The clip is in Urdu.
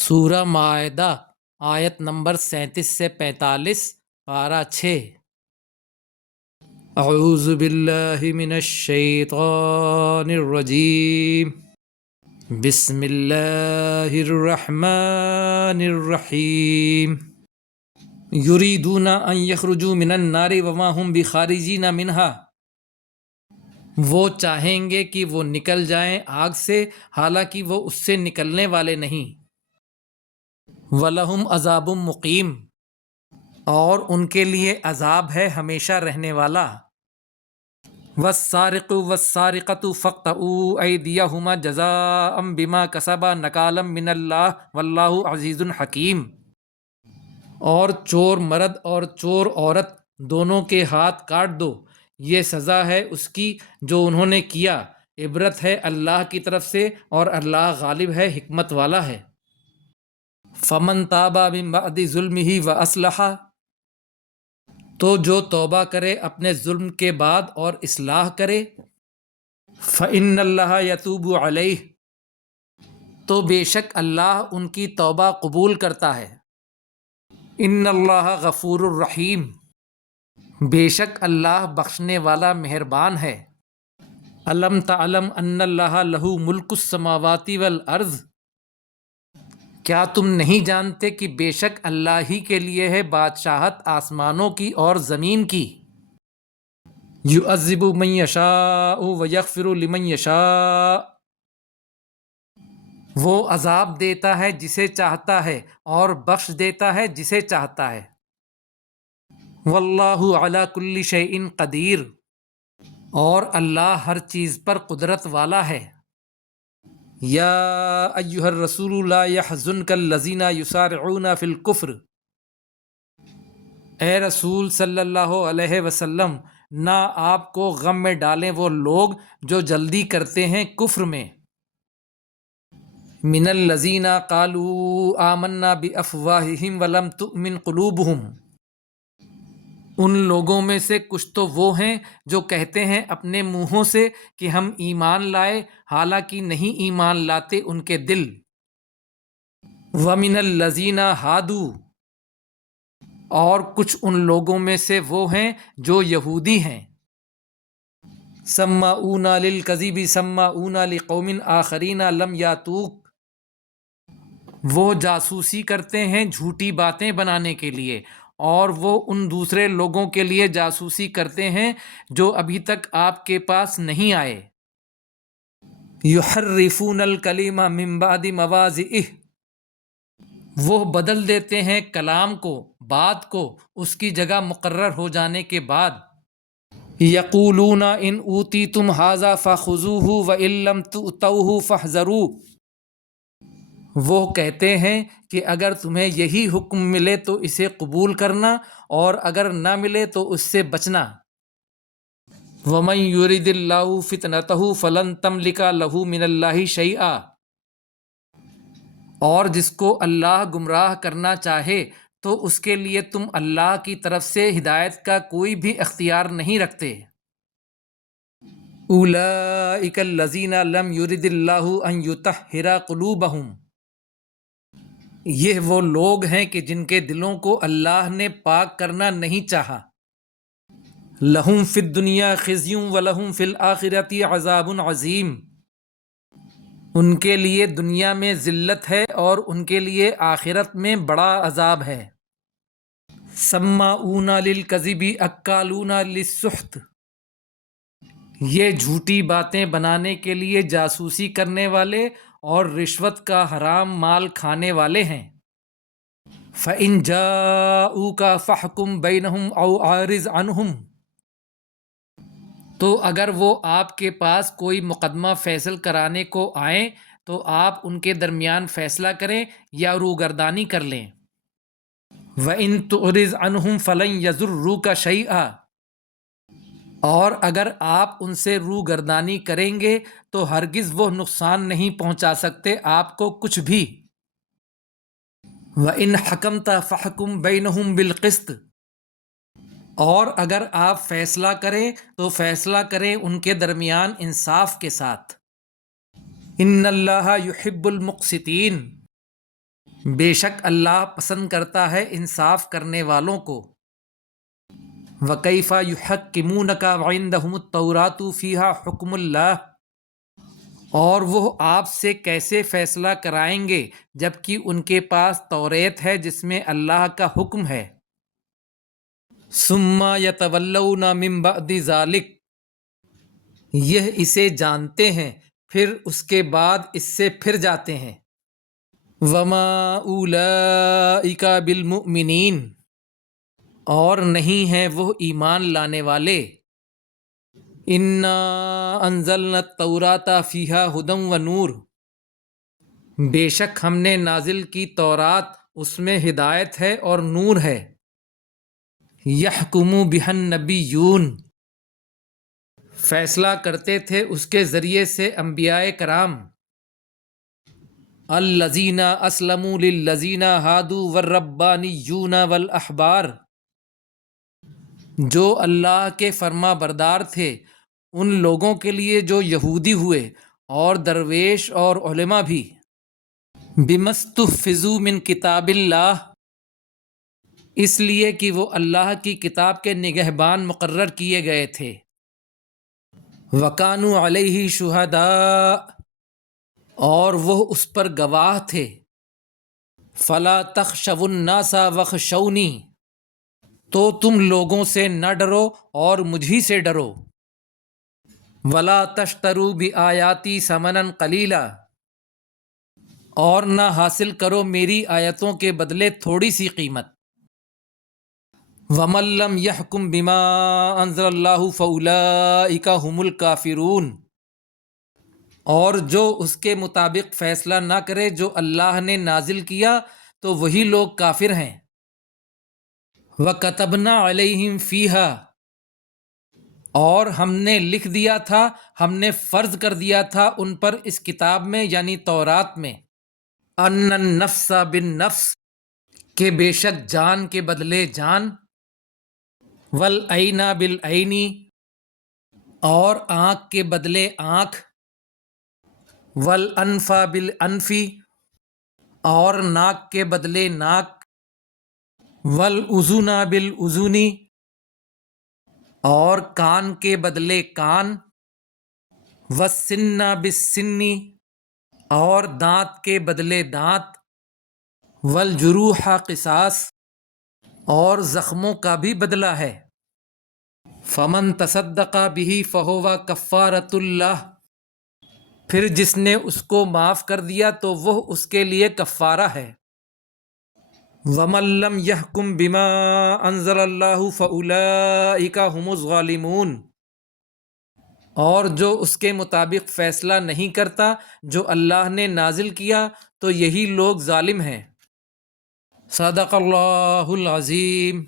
سورہ مائدہ آیت نمبر 37 سے 45 پارہ 6۔ اعوذ باللہ من الشیطان الرجیم، بسم اللہ الرحمن الرحیم۔ یریدون ان یخرجوا من النار وما هم بخارجین منہا، وہ چاہیں گے کہ وہ نکل جائیں آگ سے حالانکہ وہ اس سے نکلنے والے نہیں۔ وَلَهُمْ عَذَابٌ مُقِيمٌ، اور ان کے لیے عذاب ہے ہمیشہ رہنے والا۔ وَالسَّارِقُ وَالسَّارِقَةُ فَاقْطَعُوا أَيْدِيَهُمَا جَزَاءً بِمَا كَسَبَا نَكَالًا مِّنَ اللَّهِ وَاللَّهُ عَزِيزٌ حَكِيمٌ، اور چور مرد اور چور عورت دونوں کے ہاتھ کاٹ دو، یہ سزا ہے اس کی جو انہوں نے کیا، عبرت ہے اللہ کی طرف سے اور اللہ غالب ہے، حکمت والا ہے۔ فمن تاب من بعد ظلمہ واصلح، تو جو توبہ کرے اپنے ظلم کے بعد اور اصلاح کرے، فإن اللہ یتوب علیہ، تو بے شک اللہ ان کی توبہ قبول کرتا ہے۔ ان اللہ غفور الرحیم، بے شک اللہ بخشنے والا مہربان ہے۔ الم تعلم ان اللہ لہ ملک السماوات والارض، کیا تم نہیں جانتے کہ بے شک اللہ ہی کے لیے ہے بادشاہت آسمانوں کی اور زمین کی۔ یعذب من یشاء ویغفر لمن یشاء، وہ عذاب دیتا ہے جسے چاہتا ہے اور بخش دیتا ہے جسے چاہتا ہے۔ واللہ علی کل شیء قدیر، اور اللہ ہر چیز پر قدرت والا ہے۔ یا ایہا الرسول لا یحزنک الذین یسارعون فی الکفر، اے رسول صلی اللہ علیہ وسلم، نہ آپ کو غم میں ڈالیں وہ لوگ جو جلدی کرتے ہیں کفر میں۔ من الذین قالوا آمنا بافواہہم ولم تؤمن قلوبہم، ان لوگوں میں سے کچھ تو وہ ہیں جو کہتے ہیں اپنے منہوں سے کہ ہم ایمان لائے، حالانکہ نہیں ایمان لاتے ان کے دل۔ وَمِنَ الَّذِينَ هَادُوا، اور کچھ ان لوگوں میں سے وہ ہیں جو یہودی ہیں۔ سَمَّاعُونَ لِلْكَذِبِ سَمَّاعُونَ لِقَوْمٍ آخَرِينَ لَمْ يَأْتُوكَ، وہ جاسوسی کرتے ہیں جھوٹی باتیں بنانے کے لیے، اور وہ ان دوسرے لوگوں کے لیے جاسوسی کرتے ہیں جو ابھی تک آپ کے پاس نہیں آئے۔ یحرفون الکلم من بعد مواضعہ، وہ بدل دیتے ہیں کلام کو، بات کو اس کی جگہ مقرر ہو جانے کے بعد۔ یقولون ان اوتیتم ھذا فخذوہ وان لم تؤتوہ فاحذروا، وہ کہتے ہیں کہ اگر تمہیں یہی حکم ملے تو اسے قبول کرنا، اور اگر نہ ملے تو اس سے بچنا۔ وَمَن يُرِدِ اللَّهُ فِتْنَتَهُ فَلَن تَمْلِكَ لَهُ مِنَ اللَّهِ شَيْئًا، اور جس کو اللہ گمراہ کرنا چاہے تو اس کے لیے تم اللہ کی طرف سے ہدایت کا کوئی بھی اختیار نہیں رکھتے۔ أُولَئِكَ الَّذِينَ لَمْ يُرِدِ اللَّهُ أَن يُطَهِّرَ قُلُوبَهُمْ، یہ وہ لوگ ہیں کہ جن کے دلوں کو اللہ نے پاک کرنا نہیں چاہا۔ لَهُمْ فِي الدُّنْيَا خِزْيٌ وَلَهُمْ فِي الْآخِرَةِ عَذَابٌ عَظِيمٌ، ان کے لیے دنیا میں ذلت ہے اور ان کے لیے آخرت میں بڑا عذاب ہے۔ سَمَّاعُونَ لِلْكَذِبِ أَكَّالُونَ لِلسُّحْتِ، یہ جھوٹی باتیں بنانے کے لیے جاسوسی کرنے والے اور رشوت کا حرام مال کھانے والے ہیں۔ فَإِن جَاءُوكَ فَاحْكُم بَيْنَهُمْ أَوْ أَعْرِضْ عَنْهُمْ، تو اگر وہ آپ کے پاس کوئی مقدمہ فیصل کرانے کو آئیں تو آپ ان کے درمیان فیصلہ کریں یا روگردانی کر لیں۔ وَإِن تُعْرِضْ عَنْهُمْ فَلَن يَضُرُّوكَ شَيْئًا، اور اگر آپ ان سے روگردانی کریں گے تو ہرگز وہ نقصان نہیں پہنچا سکتے آپ کو کچھ بھی۔ وَإِنْ حَكَمْتَ فَاحْكُم بَيْنَهُم بِالْقِسْطِ، اور اگر آپ فیصلہ کریں تو فیصلہ کریں ان کے درمیان انصاف کے ساتھ۔ ان اللہ یحب المقسطین، بے شک اللہ پسند کرتا ہے انصاف کرنے والوں کو۔ وَكَيْفَ يُحَكِّمُونَكَ وَعِندَهُمُ التَّوْرَاةُ فِيهَا حُكْمُ اللَّهِ، اور وہ آپ سے کیسے فیصلہ کرائیں گے جبکہ ان کے پاس توریت ہے جس میں اللہ کا حکم ہے۔ ثُمَّ يَتَوَلَّوْنَ مِن بَعْدِ ذَلِكَ، یہ اسے جانتے ہیں پھر اس کے بعد اس سے پھر جاتے ہیں۔ وَمَا أُولَئِكَ بِالْمُؤْمِنِينَ، اور نہیں ہیں وہ ایمان لانے والے۔ اِنَّا أَنزَلْنَا التَّوْرَاةَ فِيهَا هُدًى وَنُورٌ، بے شک ہم نے نازل کی تورات، اس میں ہدایت ہے اور نور ہے۔ يَحْكُمُ بِهَا النَّبِيُّونَ، فیصلہ کرتے تھے اس کے ذریعے سے انبیاء کرام۔ الذین اسلموا للذین ہادوا والربانیون والاحبار، جو اللہ کے فرما بردار تھے ان لوگوں کے لیے جو یہودی ہوئے اور درویش اور علماء بھی۔ بما استحفظوا من کتاب اللہ، اس لیے کہ وہ اللہ کی کتاب کے نگہبان مقرر کیے گئے تھے۔ وَكَانُوا عَلَيْهِ شُهَدَاءَ، اور وہ اس پر گواہ تھے۔ فَلَا تَخْشَوُا النَّاسَ وَاخْشَوْنِی، تو تم لوگوں سے نہ ڈرو اور مجھی سے ڈرو۔ وَلَا تَشْتَرُوا بِآیَاتِی ثَمَنًا قَلِیلًا، اور نہ حاصل کرو میری آیتوں کے بدلے تھوڑی سی قیمت۔ وَمَن لَّمْ يَحْكُم بِمَا أَنزَلَ اللَّهُ فَأُولَٰئِکَ هُمُ الْکَافِرُونَ، اور جو اس کے مطابق فیصلہ نہ کرے جو اللہ نے نازل کیا تو وہی لوگ کافر ہیں۔ وَكَتَبْنَا عَلَيْهِمْ فِيهَا، اور ہم نے لکھ دیا تھا، ہم نے فرض کر دیا تھا ان پر اس کتاب میں یعنی تورات میں، أَنَّ النَّفْسَ بِالنَّفْسِ، کہ بے شک جان کے بدلے جان، وَالْعَيْنَ بِالْعَيْنِ، اور آنکھ کے بدلے آنکھ، وَالْأَنْفَ بِالْأَنْفِ، اور ناک کے بدلے ناک، وَالْأُذُنَ بِالْأُذُنِ، اور کان کے بدلے کان، وَالسِّنَّ بِالسِّنِّ، اور دانت کے بدلے دانت، وَالْجُرُوحَ قِصَاص، اور زخموں کا بھی بدلہ ہے۔ فَمَن تَصَدَّقَ بِهِ فَهُوَ كَفَّارَةٌ لَّهُ، پھر جس نے اس کو معاف کر دیا تو وہ اس کے لیے کفارہ ہے۔ وَمَن لَّمْ يَحْكُم بِمَا أَنزَلَ اللَّهُ فَأُولَٰئِکَ هُمُ الظَّالِمُونَ، اور جو اس کے مطابق فیصلہ نہیں کرتا جو اللہ نے نازل کیا تو یہی لوگ ظالم ہیں۔ صدق اللہ العظیم۔